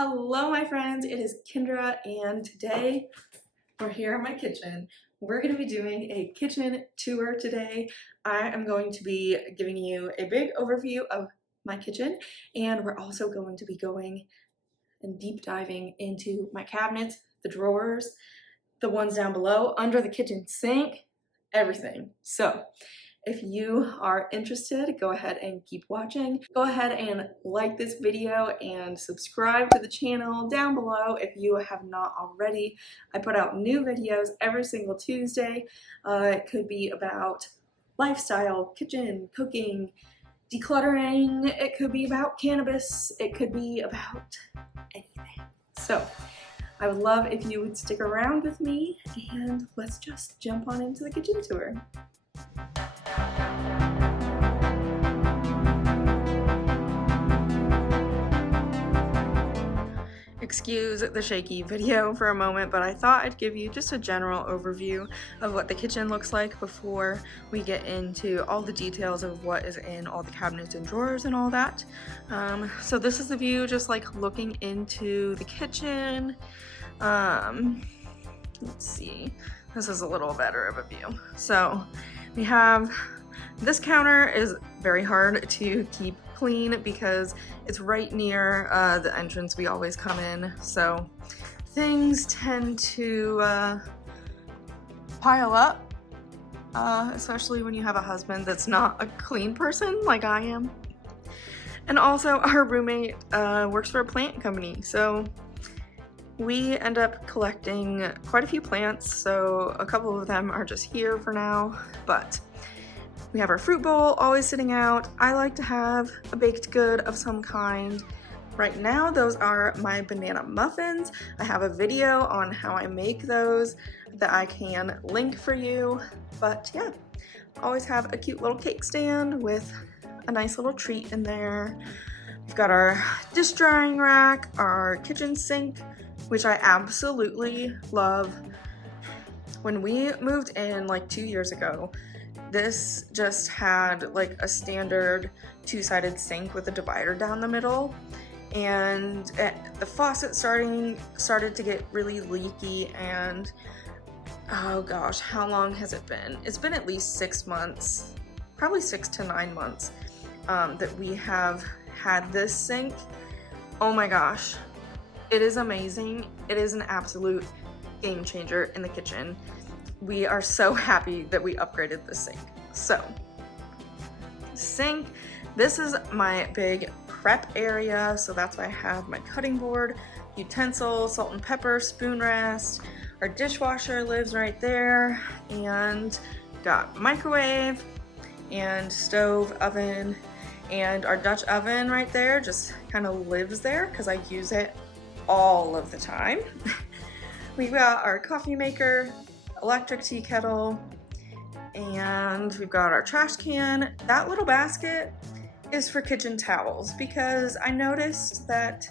Hello my friends, it is Kendra and today we're here in my kitchen. We're going to be doing a kitchen tour today. I am going to be giving you a big overview of my kitchen, and we're also going to be going and deep diving into my cabinets, the drawers, the ones down below, under the kitchen sink, everything. So if you are interested, go ahead and keep watching. Go ahead and like this video and subscribe to the channel down below if you have not already. I put out new videos every single Tuesday. It could be about lifestyle, kitchen, cooking, decluttering. It could be about cannabis. It could be about anything. So I would love if you would stick around with me, and let's just jump on into the kitchen tour. Excuse the shaky video for a moment, but I thought I'd give you just a general overview of what the kitchen looks like before we get into all the details of what is in all the cabinets and drawers and all that. So this is the view, just like looking into the kitchen. Let's see, this is a little better of a view. So we have, this counter is very hard to keep clean because it's right near the entrance we always come in, so things tend to pile up, especially when you have a husband that's not a clean person like I am. And also our roommate works for a plant company, so we end up collecting quite a few plants, so a couple of them are just here for now, but we have our fruit bowl always sitting out. I like to have a baked good of some kind. Right now, those are my banana muffins. I have a video on how I make those that I can link for you. But yeah, always have a cute little cake stand with a nice little treat in there. We've got our dish drying rack, our kitchen sink, which I absolutely love. When we moved in like 2 years ago, this just had like a standard two-sided sink with a divider down the middle, and the faucet started to get really leaky, and oh gosh, how long has it been? It's been at least 6 months, probably 6 to 9 months that we have had this sink. Oh my gosh, it is amazing. It is an absolute game changer in the kitchen. We are so happy that we upgraded the sink. So, sink, this is my big prep area, so that's why I have my cutting board, utensils, salt and pepper, spoon rest. Our dishwasher lives right there, and got microwave and stove, oven, and our Dutch oven right there just kind of lives there because I use it all of the time. We've got our coffee maker, electric tea kettle, and we've got our trash can. That little basket is for kitchen towels because I noticed that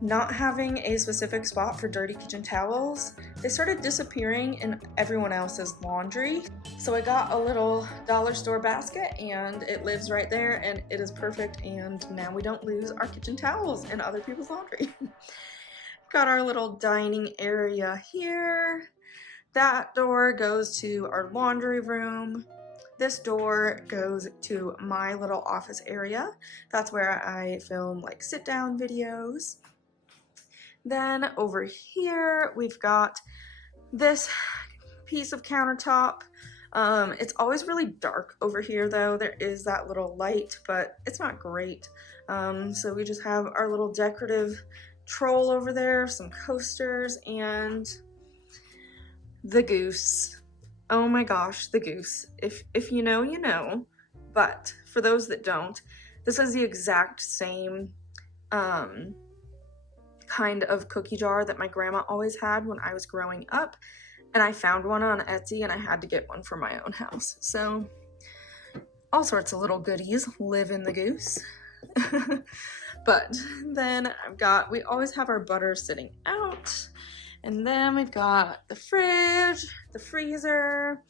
not having a specific spot for dirty kitchen towels, they started disappearing in everyone else's laundry. So I got a little dollar store basket, and it lives right there, and it is perfect, and now we don't lose our kitchen towels in other people's laundry. Got our little dining area here. That door goes to our laundry room. This door goes to my little office area. That's where I film like sit down videos. Then over here, we've got this piece of countertop. It's always really dark over here though. There is that little light, but it's not great. So we just have our little decorative troll over there, some coasters, and the goose. Oh my gosh, the goose. If you know, you know. But for those that don't, this is the exact same kind of cookie jar that my grandma always had when I was growing up. And I found one on Etsy, and I had to get one for my own house. So all sorts of little goodies live in the goose. But then we always have our butter sitting out. And then we've got the fridge, the freezer.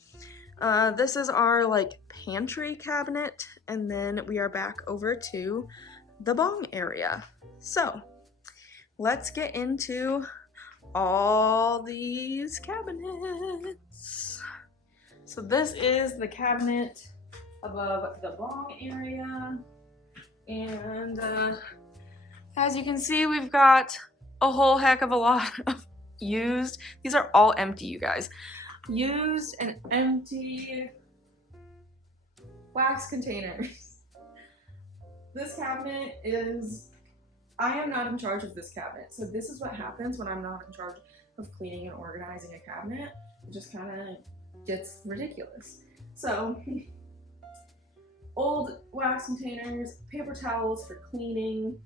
This is our like pantry cabinet, and then we are back over to the bong area. So let's get into all these cabinets. So this is the cabinet above the bong area, and as you can see, we've got a whole heck of a lot of used. These are all empty, you guys. Used and empty wax containers. This cabinet is, I am not in charge of this cabinet. So this is what happens when I'm not in charge of cleaning and organizing a cabinet. It just kind of gets ridiculous. So old wax containers, paper towels for cleaning,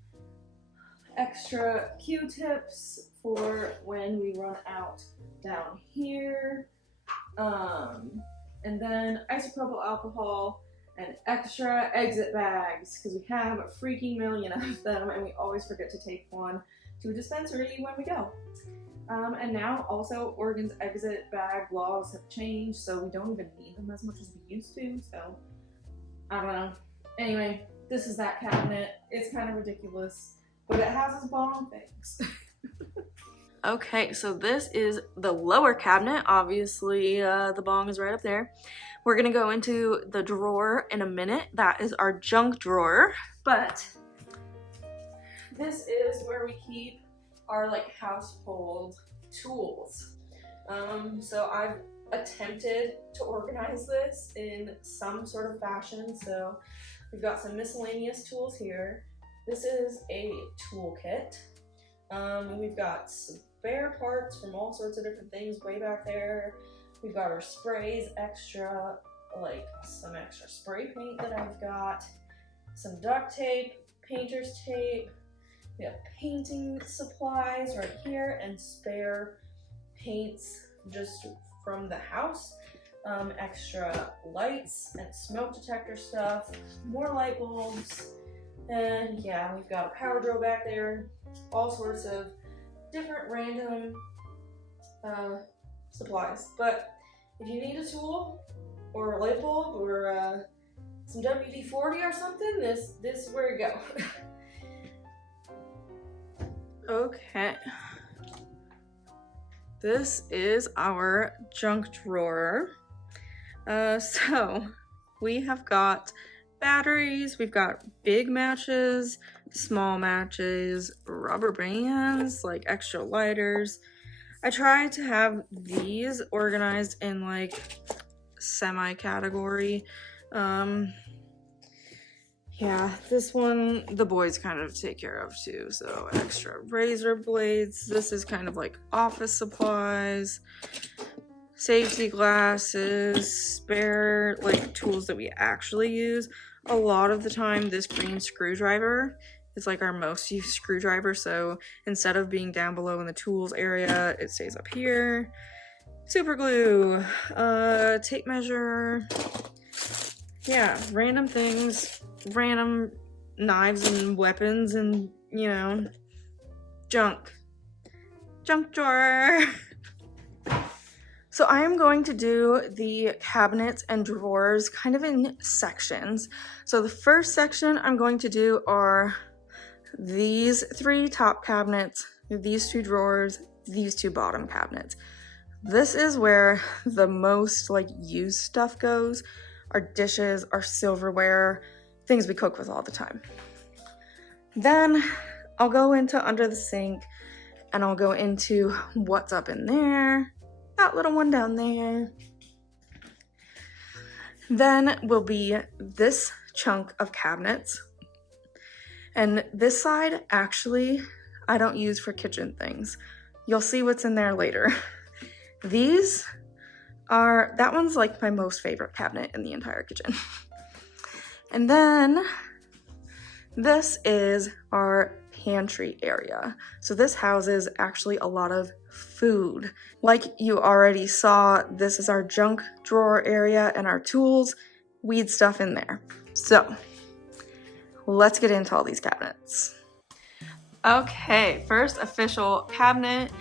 extra Q-tips for when we run out down here, and then isopropyl alcohol and extra exit bags because we have a freaking million of them and we always forget to take one to a dispensary when we go. And now also organs exit bag laws have changed, so we don't even need them as much as we used to, so I don't know. Anyway, this is that cabinet. It's kind of ridiculous, but it has its bong things. Okay, so this is the lower cabinet. Obviously, the bong is right up there. We're gonna go into the drawer in a minute. That is our junk drawer, but this is where we keep our like household tools. So I've attempted to organize this in some sort of fashion. So we've got some miscellaneous tools here. This is a toolkit. We've got spare parts from all sorts of different things way back there. We've got our sprays, extra, like some extra spray paint that I've got, some duct tape, painter's tape. We have painting supplies right here and spare paints just from the house. Extra lights and smoke detector stuff, more light bulbs, and yeah, we've got a power drill back there, all sorts of different random supplies. But if you need a tool or a light bulb or some WD-40 or something, this is where you go. Okay. This is our junk drawer. So we have got batteries, we've got big matches, small matches, rubber bands, like extra lighters. I try to have these organized in like semi-category. Yeah, this one the boys kind of take care of too, so extra razor blades. This is kind of like office supplies, safety glasses, spare like tools that we actually use. A lot of the time this green screwdriver is like our most used screwdriver, so instead of being down below in the tools area, it stays up here. Super glue, tape measure, yeah, random things, random knives and weapons and, you know, junk drawer. So I am going to do the cabinets and drawers kind of in sections. So the first section I'm going to do are these 3 top cabinets, these 2 drawers, these 2 bottom cabinets. This is where the most like used stuff goes. Our dishes, our silverware, things we cook with all the time. Then I'll go into under the sink and I'll go into what's up in there. That little one down there. Then will be this chunk of cabinets. And this side, actually, I don't use for kitchen things. You'll see what's in there later. These are, that one's like my most favorite cabinet in the entire kitchen. And then this is our pantry area. So this houses actually a lot of food. Like you already saw, this is our junk drawer area and our tools, weed stuff in there. So let's get into all these cabinets. Okay, first official cabinet.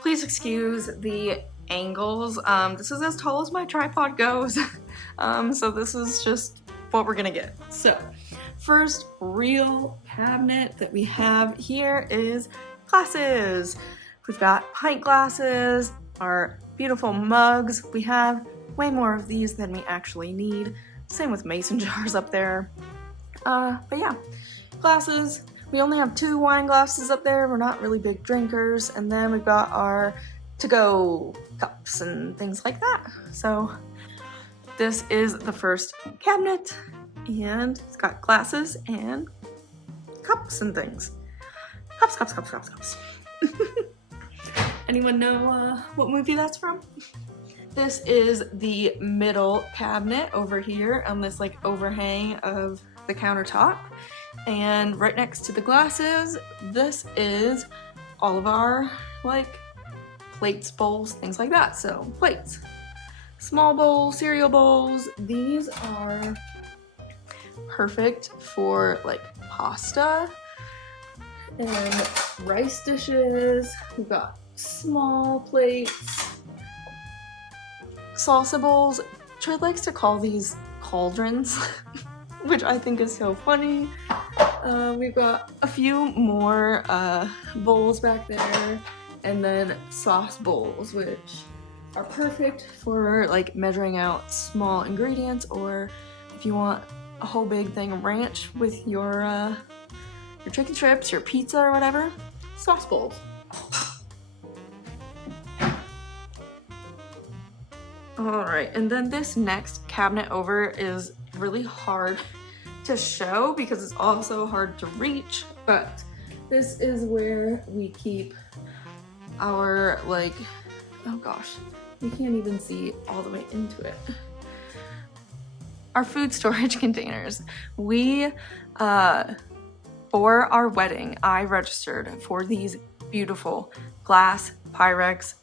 Please excuse the angles. This is as tall as my tripod goes. So this is just what we're gonna get. So first real cabinet that we have here is glasses. We've got pint glasses, our beautiful mugs. We have way more of these than we actually need. Same with mason jars up there. But yeah, glasses. We only have 2 wine glasses up there. We're not really big drinkers. And then we've got our to-go cups and things like that. So this is the first cabinet, and it's got glasses and cups and things. Cups. Anyone know what movie that's from? This is the middle cabinet over here on this like overhang of the countertop. And right next to the glasses, this is all of our like plates, bowls, things like that. So plates, small bowls, cereal bowls. These are perfect for like pasta and rice dishes. We've got small plates, salsa bowls. Trey likes to call these cauldrons, which I think is so funny. We've got a few more bowls back there, and then sauce bowls, which are perfect for like measuring out small ingredients, or if you want a whole big thing of ranch with your chicken strips, your pizza, or whatever. Sauce bowls. Alright, and then this next cabinet over is really hard to show because it's also hard to reach, but this is where we keep our like, oh gosh, you can't even see all the way into it. Our food storage containers. We, for our wedding, I registered for these beautiful glass Pyrex,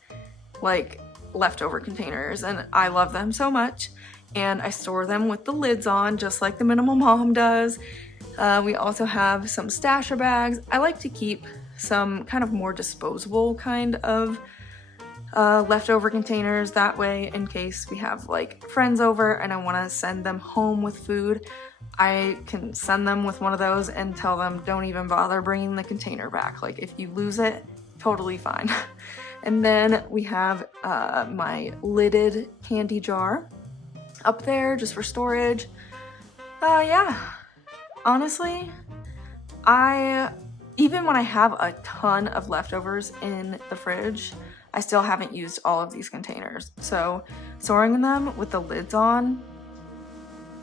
like leftover containers, and I love them so much. And I store them with the lids on, just like the Minimal Mom does. We also have some stasher bags. I like to keep some kind of more disposable kind of leftover containers that way, in case we have like friends over and I want to send them home with food. I can send them with one of those and tell them don't even bother bringing the container back. Like if you lose it, totally fine. And then we have my lidded candy jar up there just for storage. Yeah, honestly, even when I have a ton of leftovers in the fridge, I still haven't used all of these containers. So storing them with the lids on,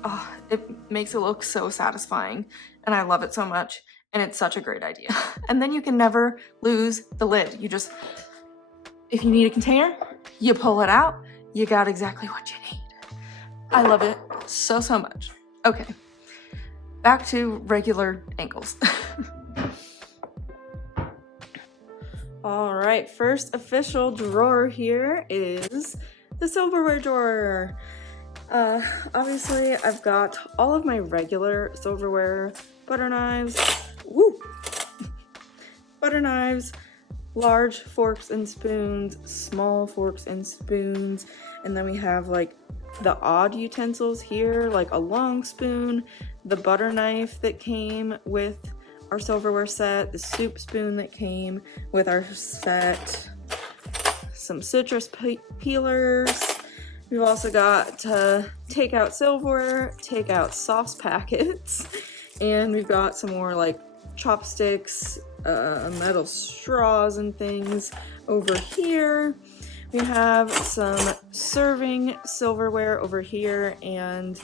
oh, it makes it look so satisfying, and I love it so much, and it's such a great idea. And then you can never lose the lid. You just, if you need a container, you pull it out, you got exactly what you need. I love it so much. Okay, back to regular ankles. All right, first official drawer here is the silverware drawer. Obviously I've got all of my regular silverware, butter knives, butter knives, large forks and spoons, small forks and spoons, and then we have like the odd utensils here, like a long spoon, the butter knife that came with our silverware set, the soup spoon that came with our set, some citrus peelers. We've also got takeout silverware, takeout sauce packets, and we've got some more like chopsticks, metal straws and things over here. We have some serving silverware over here, and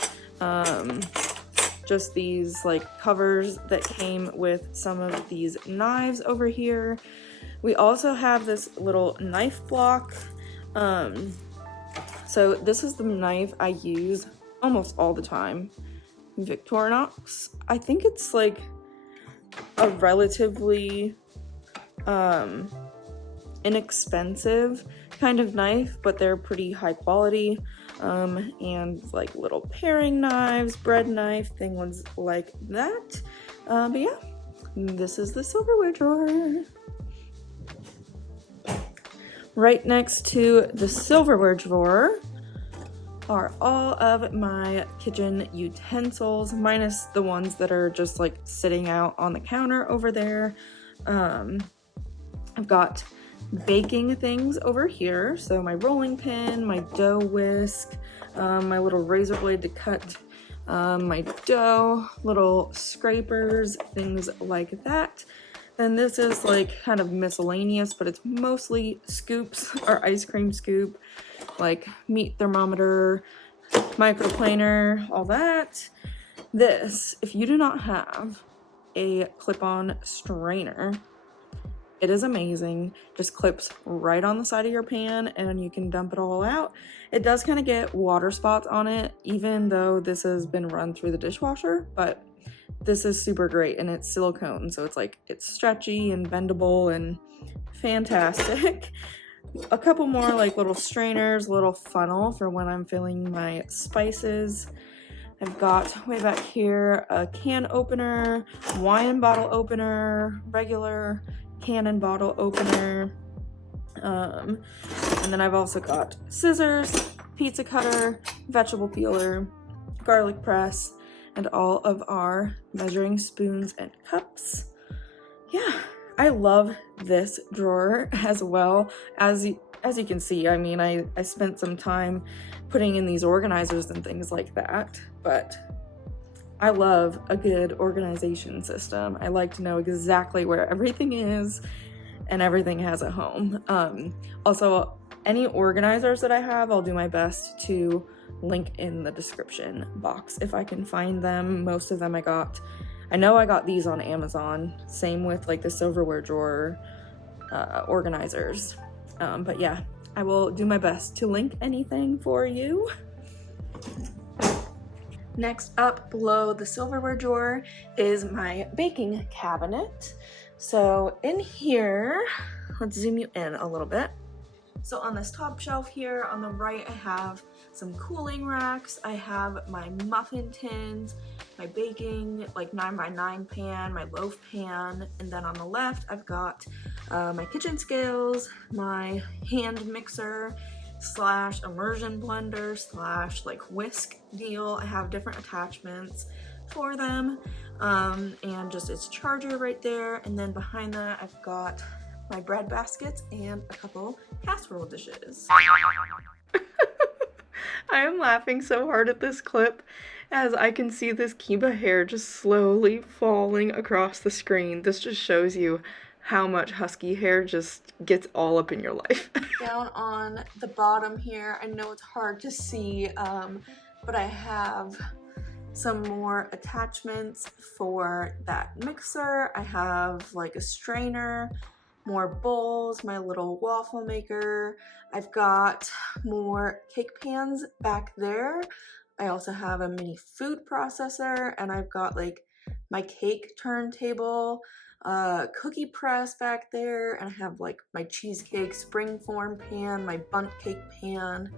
just these like covers that came with some of these knives over here. We also have this little knife block. So this is the knife I use almost all the time. Victorinox. I think it's like a relatively inexpensive kind of knife, but they're pretty high quality. And like little paring knives, bread knife, things like that. But yeah, this is the silverware drawer. Right next to the silverware drawer are all of my kitchen utensils, minus the ones that are just like sitting out on the counter over there. I've got baking things over here. So my rolling pin, my dough whisk, my little razor blade to cut my dough, little scrapers, things like that. Then this is like kind of miscellaneous, but it's mostly scoops or ice cream scoop, like meat thermometer, microplaner, all that. This, if you do not have a clip-on strainer, it is amazing. Just clips right on the side of your pan and you can dump it all out. It does kind of get water spots on it, even though this has been run through the dishwasher, but this is super great and it's silicone, so it's like it's stretchy and bendable and fantastic. A couple more like little strainers, little funnel for when I'm filling my spices. I've got way back here a can opener, wine bottle opener, regular can and bottle opener, and then I've also got scissors, pizza cutter, vegetable peeler, garlic press, and all of our measuring spoons and cups. Yeah, I love this drawer as well. As you can see, I mean, I spent some time putting in these organizers and things like that, but I love a good organization system. I like to know exactly where everything is and everything has a home. Also, any organizers that I have, I'll do my best to link in the description box if I can find them. Most of them I know I got these on Amazon. Same with like the silverware drawer organizers. But yeah, I will do my best to link anything for you. Next up below the silverware drawer is my baking cabinet. So in here, let's zoom you in a little bit. So on this top shelf here on the right, I have some cooling racks. I have my muffin tins, my baking like 9x9 pan, my loaf pan, and then on the left I've got my kitchen scales, my hand mixer slash immersion blender slash like whisk deal. I have different attachments for them, and just its charger right there. And then behind that I've got my bread baskets and a couple casserole dishes. I am laughing so hard at this clip as I can see this Kiba hair just slowly falling across the screen. This just shows you how much husky hair just gets all up in your life. Down on the bottom here, I know it's hard to see, but I have some more attachments for that mixer. I have like a strainer, more bowls, my little waffle maker. I've got more cake pans back there. I also have a mini food processor, and I've got like my cake turntable, cookie press back there, and I have like my cheesecake springform pan, my bundt cake pan.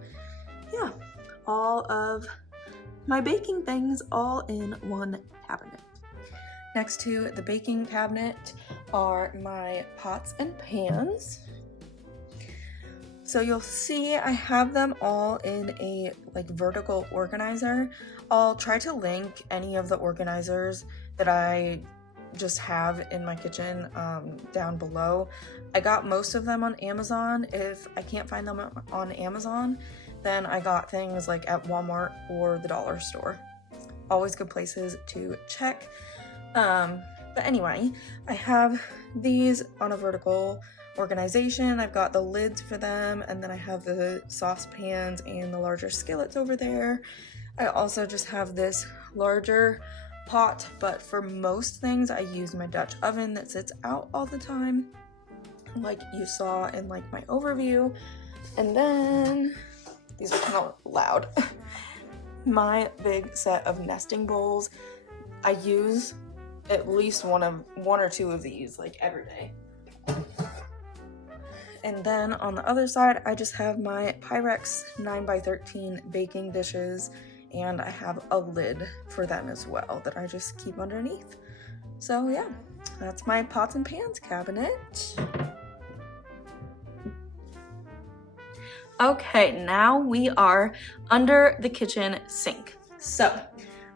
Yeah, all of my baking things all in one cabinet. Next to the baking cabinet are my pots and pans. So you'll see I have them all in a like vertical organizer. I'll try to link any of the organizers that I just have in my kitchen down below. I got most of them on Amazon. If I can't find them on Amazon, then I got things like at Walmart or the dollar store. Always good places to check. But anyway, I have these on a vertical organization. I've got the lids for them, and then I have the saucepans and the larger skillets over there. I also just have this larger pot, but for most things I use my Dutch oven that sits out all the time, like you saw in like my overview. And then these are kind of loud. My big set of nesting bowls. I use at least one or two of these like every day. And then on the other side, I just have my Pyrex 9x13 baking dishes, and I have a lid for them as well that I just keep underneath. So yeah, that's my pots and pans cabinet. Okay, now we are under the kitchen sink. So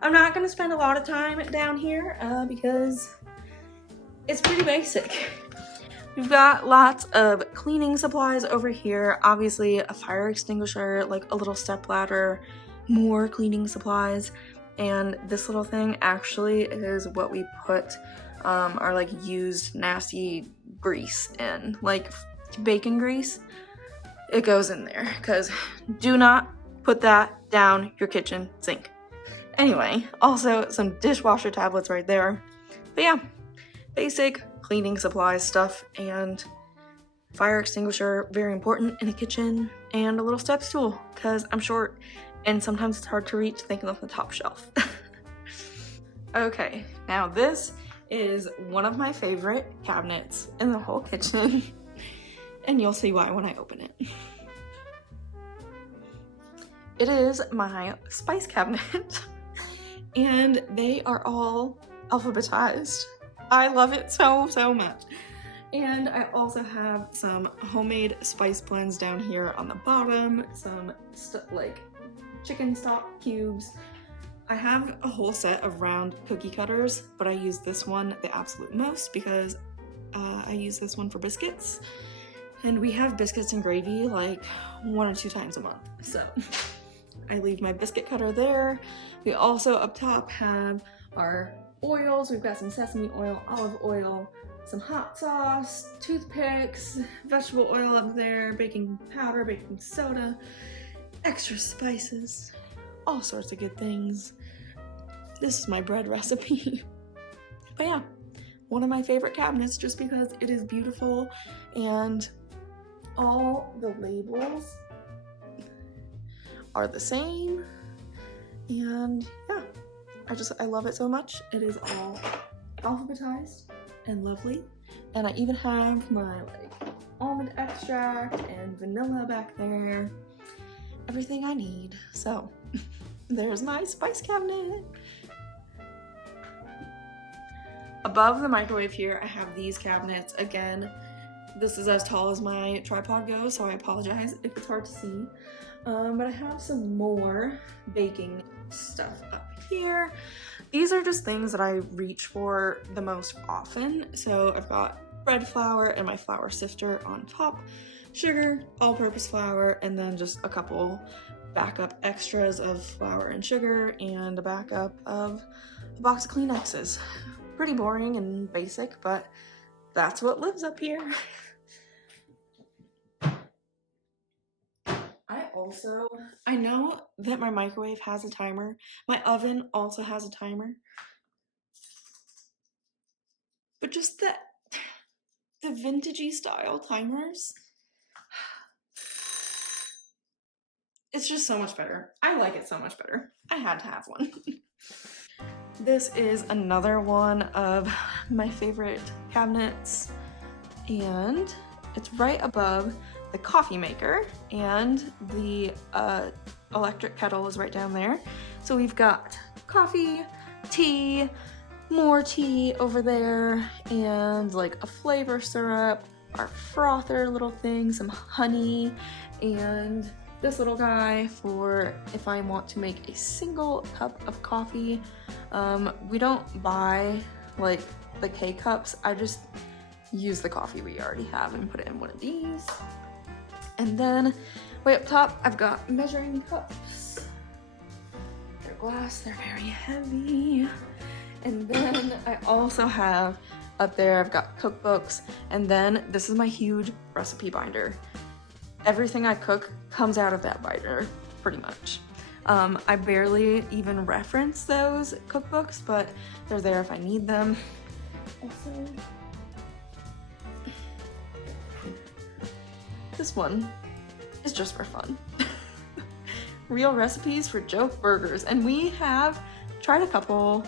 I'm not gonna spend a lot of time down here because it's pretty basic. We've got lots of cleaning supplies over here. Obviously a fire extinguisher, like a little step ladder, more cleaning supplies. And this little thing actually is what we put our like used nasty grease in, like bacon grease. It goes in there because do not put that down your kitchen sink. Anyway, also some dishwasher tablets right there. But yeah, basic cleaning supplies stuff, and fire extinguisher, very important in a kitchen, and a little step stool because I'm short and sometimes it's hard to reach thinking of the top shelf. Okay, now this is one of my favorite cabinets in the whole kitchen, and you'll see why when I open it. It is my spice cabinet, and they are all alphabetized. I love it so much. And I also have some homemade spice blends down here on the bottom, some like chicken stock cubes. I have a whole set of round cookie cutters, but I use this one the absolute most because I use this one for biscuits. And we have biscuits and gravy like 1 or 2 times a month. So I leave my biscuit cutter there. We also up top have our oils. We've got some sesame oil, olive oil, some hot sauce, toothpicks, vegetable oil up there, baking powder, baking soda, extra spices, all sorts of good things. This is my bread recipe. But yeah, one of my favorite cabinets just because it is beautiful and all the labels are the same. And yeah, I love it so much. It is all alphabetized and lovely. And I even have my like almond extract and vanilla back there. Everything I need. So there's my spice cabinet. Above the microwave here, I have these cabinets. Again, this is as tall as my tripod goes, so I apologize if it's hard to see. But I have some more baking stuff up here. These are just things that I reach for the most often. So I've got bread flour and my flour sifter on top, sugar, all-purpose flour, and then just a couple backup extras of flour and sugar, and a backup of a box of Kleenexes. Pretty boring and basic, but that's what lives up here. I know that my microwave has a timer. My oven also has a timer. But just the vintagey style timers, it's just so much better. I like it so much better. I had to have one. This is another one of my favorite cabinets, and it's right above the coffee maker, and the electric kettle is right down there. So we've got coffee, tea, more tea over there, and like a flavor syrup, our frother little thing, some honey, and this little guy for if I want to make a single cup of coffee. We don't buy like the K-cups, I just use the coffee we already have and put it in one of these. And then way up top, I've got measuring cups. They're glass, they're very heavy. And then I also have up there, I've got cookbooks, and then this is my huge recipe binder. Everything I cook comes out of that binder, pretty much. I barely even reference those cookbooks, but they're there if I need them. Also, this one is just for fun. Real recipes for joke burgers, and we have tried a couple,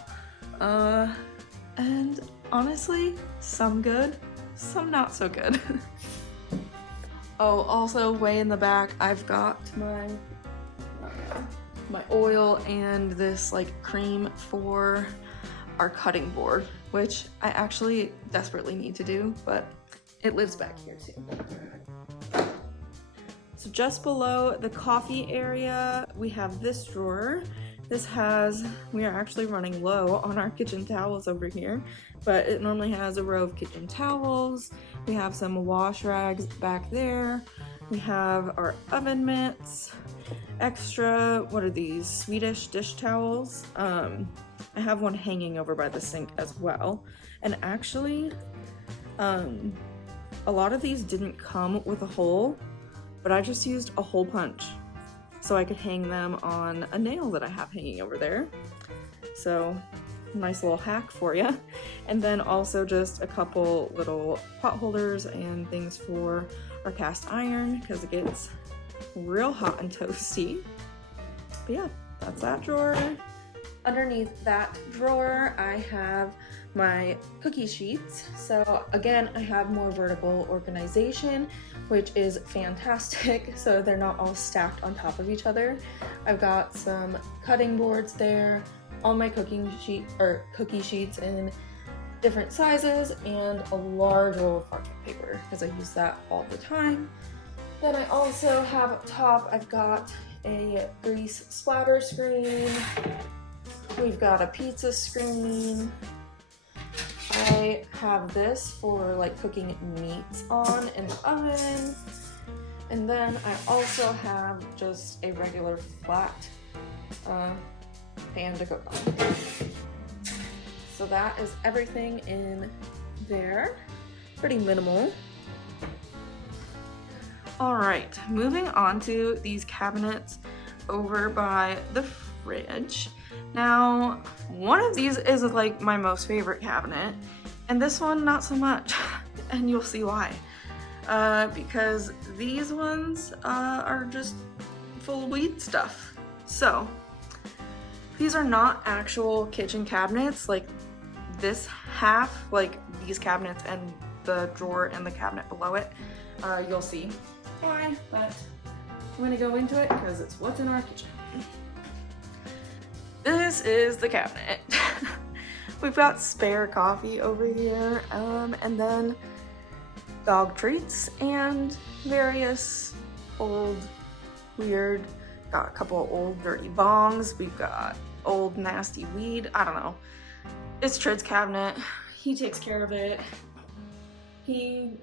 and honestly, some good, some not so good. Oh, also way in the back, I've got my oil and this like cream for our cutting board, which I actually desperately need to do, but it lives back here too. So just below the coffee area, we have this drawer. We are actually running low on our kitchen towels over here, but it normally has a row of kitchen towels. We have some wash rags back there. We have our oven mitts, extra, what are these, Swedish dish towels. I have one hanging over by the sink as well. And actually, a lot of these didn't come with a hole, but I just used a hole punch so I could hang them on a nail that I have hanging over there. So, nice little hack for you. And then also just a couple little pot holders and things for our cast iron because it gets real hot and toasty. But yeah, that's that drawer. Underneath that drawer, I have my cookie sheets. So again, I have more vertical organization, which is fantastic. So they're not all stacked on top of each other. I've got some cutting boards there, all my cookie sheets in different sizes, and a large roll of parchment paper because I use that all the time. Then I also have up top, I've got a grease splatter screen. We've got a pizza screen. I have this for like cooking meats on in the oven. And then I also have just a regular flat pan to cook on. So that is everything in there. Pretty minimal. All right, moving on to these cabinets over by the fridge. Now, one of these is like my most favorite cabinet, and this one not so much, and you'll see why. Because these ones are just full of weed stuff. So, these are not actual kitchen cabinets, like this half, like these cabinets and the drawer and the cabinet below it. You'll see why, but I'm gonna go into it because it's what's in our kitchen. This is the cabinet. We've got spare coffee over here, and then dog treats and various old, weird, got a couple of old dirty bongs. We've got old nasty weed. I don't know. It's Tred's cabinet. He takes care of it. He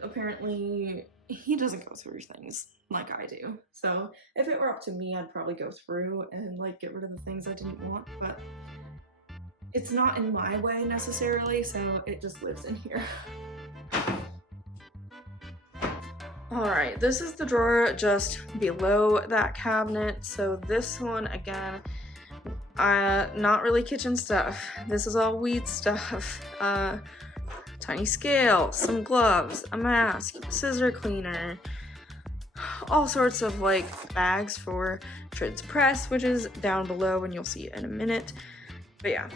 doesn't go through things like I do. So if it were up to me, I'd probably go through and like get rid of the things I didn't want, but it's not in my way necessarily, so it just lives in here. All right, this is the drawer just below that cabinet. So this one, again, not really kitchen stuff. This is all weed stuff. Tiny scale, some gloves, a mask, scissor cleaner, all sorts of like bags for Tred's press, which is down below and you'll see it in a minute. But yeah,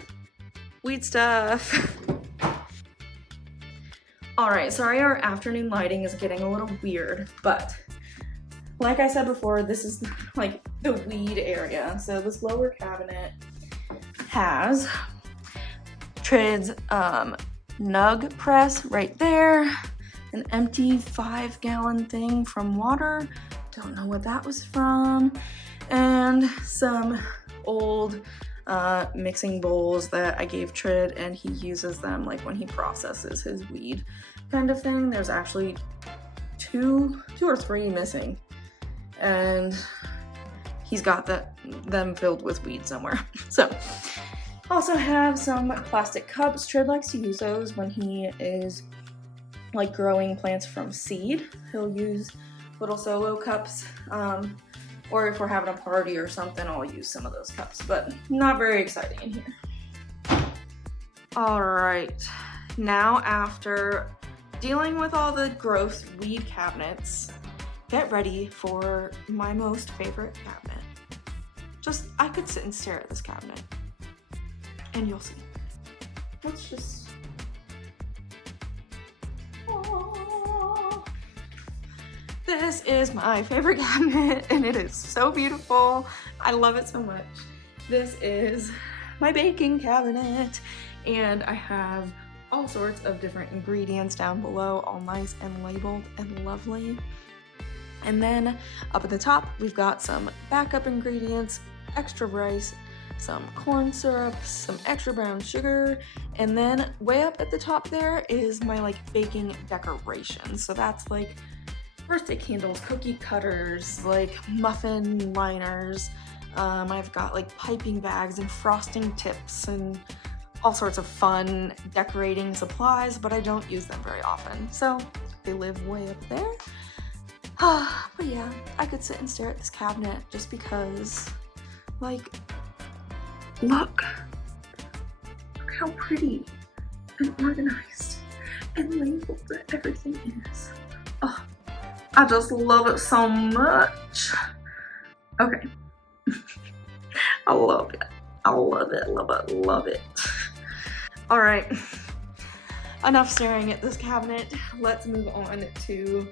weed stuff. All right, sorry our afternoon lighting is getting a little weird, but like I said before, this is like the weed area. So this lower cabinet has Tred's Nug press right there, an empty 5-gallon thing from water, don't know what that was from, and some old mixing bowls that I gave Tred and he uses them like when he processes his weed kind of thing. There's actually two or three missing, and he's got them filled with weed somewhere. So also have some plastic cups. Tred likes to use those when he is like growing plants from seed. He'll use little solo cups, or if we're having a party or something, I'll use some of those cups, but not very exciting in here. All right, now after dealing with all the gross weed cabinets, get ready for my most favorite cabinet. I could sit and stare at this cabinet, and you'll see. Let's just... Oh. This is my favorite cabinet, and it is so beautiful. I love it so much. This is my baking cabinet, and I have all sorts of different ingredients down below, all nice and labeled and lovely. And then up at the top, we've got some backup ingredients, extra rice, some corn syrup, some extra brown sugar, and then way up at the top there is my like baking decorations. So that's like birthday candles, cookie cutters, like muffin liners. I've got like piping bags and frosting tips and all sorts of fun decorating supplies, but I don't use them very often. So they live way up there. But yeah, I could sit and stare at this cabinet just because, like, look how pretty and organized and labeled that everything is. Oh, I just love it so much. Okay. I love it. I love it, love it, love it. All right, enough staring at this cabinet. Let's move on to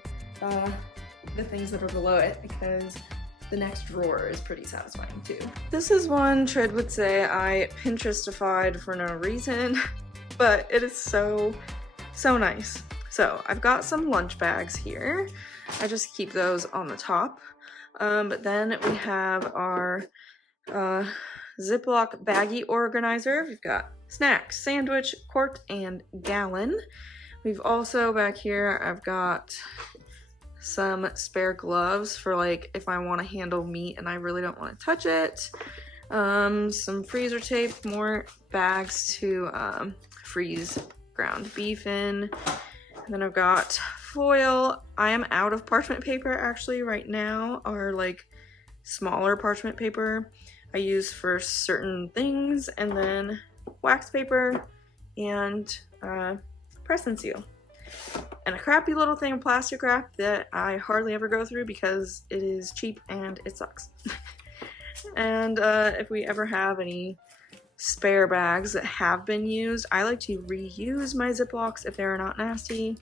the things that are below it, because the next drawer is pretty satisfying too. This is one Trid would say I Pinterestified for no reason, but it is so nice. So I've got some lunch bags here. I just keep those on the top. But then we have our Ziploc baggie organizer. We've got snacks, sandwich, quart, and gallon. We've also back here, I've got some spare gloves for like if I want to handle meat and I really don't want to touch it. Some freezer tape, more bags to freeze ground beef in. And then I've got foil. I am out of parchment paper actually right now, or like smaller parchment paper I use for certain things, and then wax paper and press and seal. And a crappy little thing of plastic wrap that I hardly ever go through because it is cheap and it sucks. And if we ever have any spare bags that have been used, I like to reuse my Ziplocs if they're not nasty.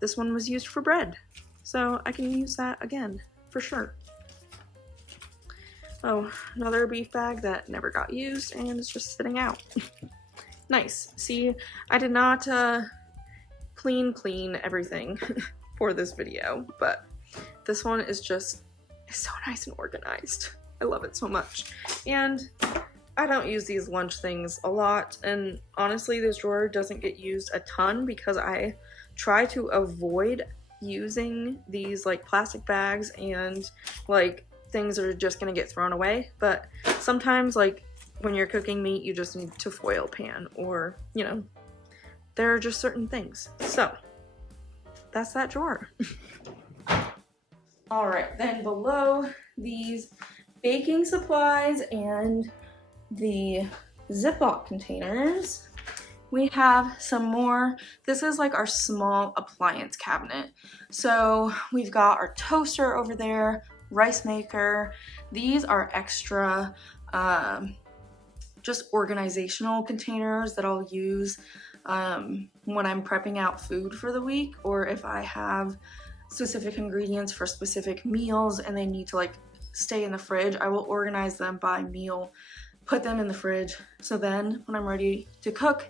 This one was used for bread, so I can use that again for sure. Oh, another beef bag that never got used and is just sitting out. Nice. See, I did not clean everything for this video, but this one is just so nice and organized. I love it so much. And I don't use these lunch things a lot, and honestly this drawer doesn't get used a ton because I try to avoid using these like plastic bags and like things that are just gonna get thrown away. But sometimes like when you're cooking meat you just need to foil pan, or you know, there are just certain things. So that's that drawer. All right, then below these baking supplies and the Ziploc containers, we have some more. This is like our small appliance cabinet. So we've got our toaster over there, rice maker. These are extra just organizational containers that I'll use when I'm prepping out food for the week, or if I have specific ingredients for specific meals and they need to like stay in the fridge, I will organize them by meal, put them in the fridge, so then when I'm ready to cook,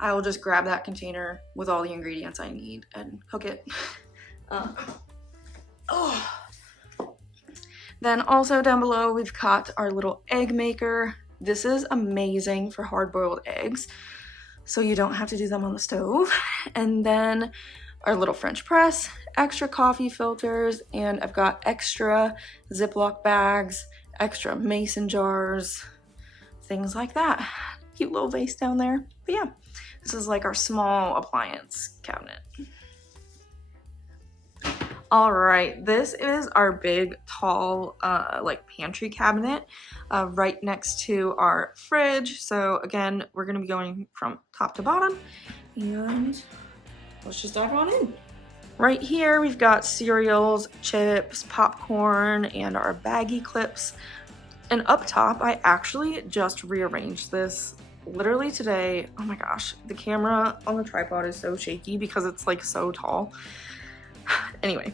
I will just grab that container with all the ingredients I need and cook it. Then also down below we've got our little egg maker. This is amazing for hard-boiled eggs, so you don't have to do them on the stove. And then our little French press, extra coffee filters, and I've got extra Ziploc bags, extra mason jars, things like that. Cute little vase down there. But yeah, this is like our small appliance cabinet. All right, this is our big, tall, like pantry cabinet right next to our fridge. So again, we're gonna be going from top to bottom, and let's just dive on in. Right here, we've got cereals, chips, popcorn, and our baggie clips. And up top, I actually just rearranged this literally today. Oh my gosh, the camera on the tripod is so shaky because it's like so tall. Anyway,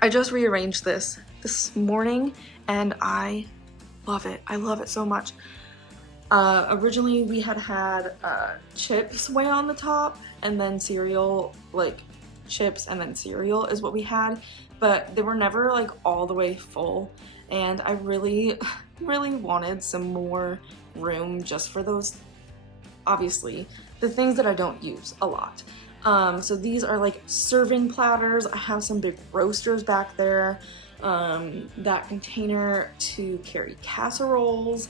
I just rearranged this morning and I love it. I love it so much. Originally we had chips way on the top and then cereal like chips, and then cereal is what we had, but they were never like all the way full, and I really wanted some more room just for those, obviously, the things that I don't use a lot. So these are like serving platters. I have some big roasters back there, that container to carry casseroles.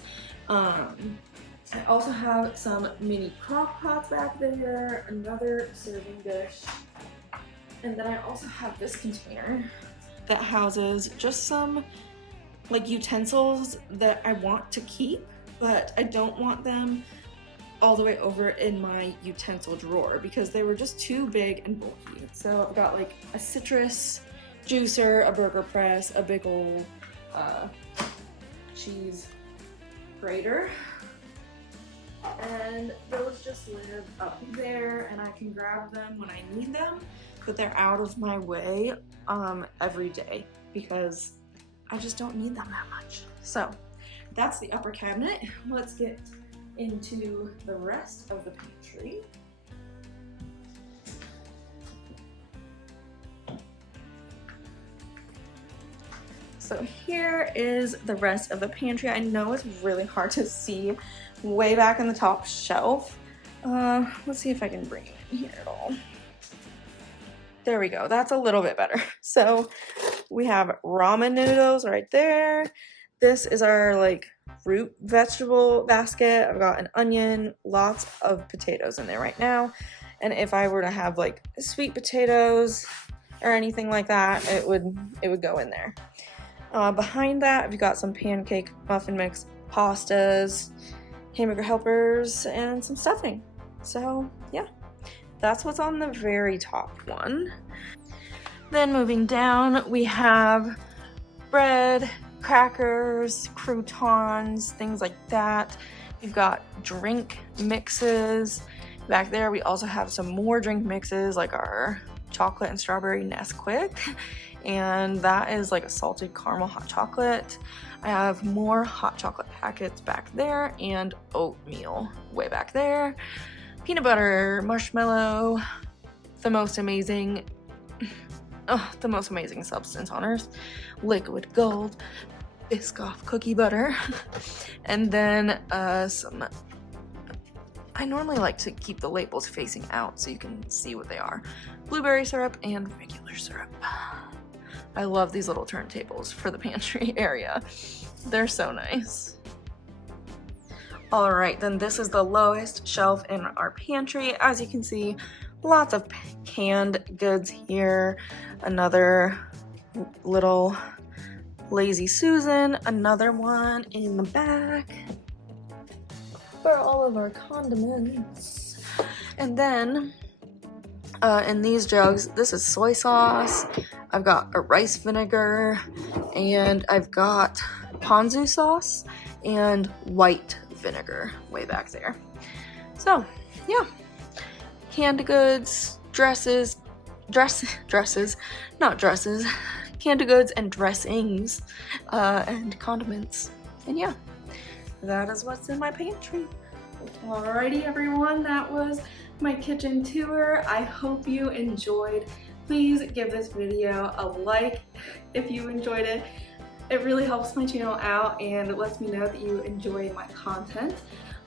I also have some mini crock pots back there, another serving dish. And then I also have this container that houses just some like utensils that I want to keep, but I don't want them all the way over in my utensil drawer because they were just too big and bulky. So I've got like a citrus juicer, a burger press, a big old cheese grater. And those just live up there and I can grab them when I need them, but they're out of my way every day because I just don't need them that much. So that's the upper cabinet. Let's get into the rest of the pantry. So here is the rest of the pantry. I know it's really hard to see way back in the top shelf. Let's see if I can bring it in here at all. There we go, that's a little bit better. So we have ramen noodles right there. This is our like root vegetable basket. I've got an onion, lots of potatoes in there right now. And if I were to have like sweet potatoes or anything like that, it would go in there. Behind that, I've got some pancake muffin mix, pastas, hamburger helpers, and some stuffing. So yeah, that's what's on the very top one. Then moving down, we have bread, crackers, croutons, things like that. We've got drink mixes. Back there, we also have some more drink mixes, like our chocolate and strawberry Nesquik, and that is like a salted caramel hot chocolate. I have more hot chocolate packets back there and oatmeal way back there. Peanut butter, marshmallow, the most amazing substance on earth, liquid gold, Biscoff cookie butter, and then some, I normally like to keep the labels facing out so you can see what they are, blueberry syrup and regular syrup. I love these little turntables for the pantry area. They're so nice. All right, then this is the lowest shelf in our pantry. As you can see, lots of canned goods here. Another little Lazy Susan, another one in the back for all of our condiments. And then in these jugs, this is soy sauce. I've got a rice vinegar, and I've got ponzu sauce and white vinegar way back there. So yeah, canned goods, dresses, not dresses, canned goods and dressings, and condiments. And yeah, that is what's in my pantry. Alrighty everyone, that was my kitchen tour. I hope you enjoyed. Please give this video a like if you enjoyed it. It really helps my channel out and lets me know that you enjoy my content.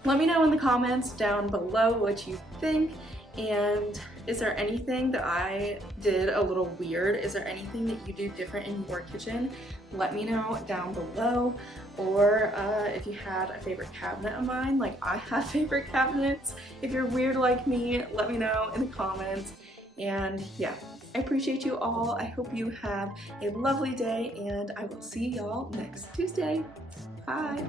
Let me know in the comments down below what you think. And is there anything that I did a little weird? Is there anything that you do different in your kitchen? Let me know down below. Or if you had a favorite cabinet of mine, like I have favorite cabinets. If you're weird like me, let me know in the comments. And yeah, I appreciate you all. I hope you have a lovely day, and I will see y'all next Tuesday. Bye.